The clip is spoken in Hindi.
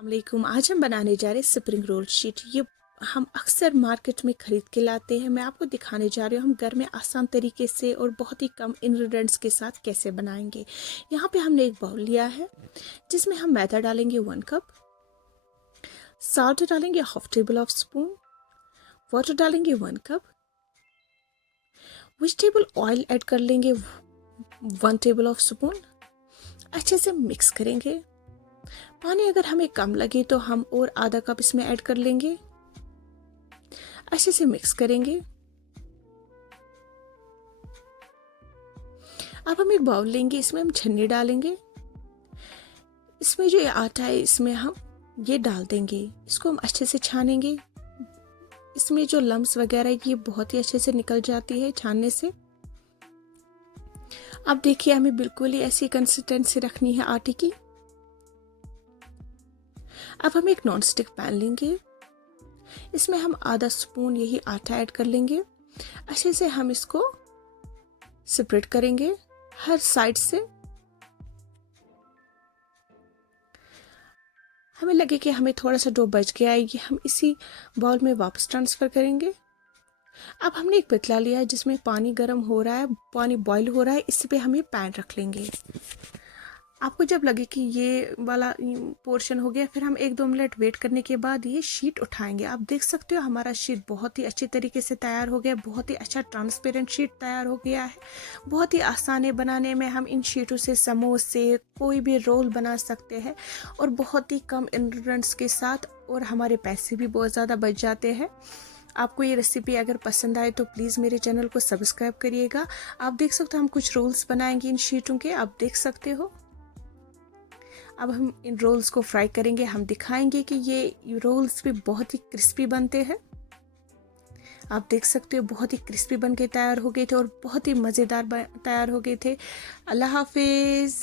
वालेकुम। आज हम बनाने जा रहे हैं स्प्रिंग रोल शीट। ये हम अक्सर मार्केट में ख़रीद के लाते हैं। मैं आपको दिखाने जा रही हूँ हम घर में आसान तरीके से और बहुत ही कम इंग्रेडिएंट्स के साथ कैसे बनाएंगे। यहाँ पे हमने एक बाउल लिया है जिसमें हम मैदा डालेंगे 1 कप, साल्ट डालेंगे half table of spoon, water डालेंगे 1 कप, वेजिटेबल ऑयल ऐड कर लेंगे 1 टेबल ऑफ स्पून। अच्छे से मिक्स करेंगे। पानी अगर हमें कम लगे तो हम और आधा कप इसमें ऐड कर लेंगे। अच्छे से मिक्स करेंगे। अब हम एक बाउल लेंगे, इसमें हम छन्नी डालेंगे। इसमें जो ये आटा है इसमें हम ये डाल देंगे। इसको हम अच्छे से छानेंगे। इसमें जो लम्स वगैरह है ये बहुत ही अच्छे से निकल जाती है छानने से। अब देखिए हमें बिल्कुल ही ऐसी कंसिस्टेंसी रखनी है आटे की। अब हम एक नॉन स्टिक पैन लेंगे। इसमें हम आधा स्पून यही आटा ऐड कर लेंगे। अच्छे से हम इसको स्प्रेड करेंगे हर साइड से। हमें लगे कि हमें थोड़ा सा डो बच गया है, ये हम इसी बाउल में वापस ट्रांसफ़र करेंगे। अब हमने एक पतीला लिया है जिसमें पानी गर्म हो रहा है, पानी बॉईल हो रहा है। इस पे हम ये पैन रख लेंगे। आपको जब लगे कि ये वाला पोर्शन हो गया, फिर हम 1-2 मिनट वेट करने के बाद ये शीट उठाएंगे। आप देख सकते हो हमारा शीट बहुत ही अच्छे तरीके से तैयार हो गया। बहुत ही अच्छा ट्रांसपेरेंट शीट तैयार हो गया है। बहुत ही आसान है बनाने में। हम इन शीटों से समोसे कोई भी रोल बना सकते हैं और बहुत ही कम इंग्रेडिएंट्स के साथ, और हमारे पैसे भी बहुत ज़्यादा बच जाते हैं। आपको ये रेसिपी अगर पसंद आए तो प्लीज़ मेरे चैनल को सब्सक्राइब करिएगा। आप देख सकते हो हम कुछ रोल्स बनाएंगे इन शीटों के, आप देख सकते हो। अब हम इन रोल्स को फ्राई करेंगे। हम दिखाएंगे कि ये रोल्स भी बहुत ही क्रिस्पी बनते हैं। आप देख सकते हो बहुत ही क्रिस्पी बन के तैयार हो गए थे और बहुत ही मज़ेदार तैयार हो गए थे। अल्लाह हाफिज़।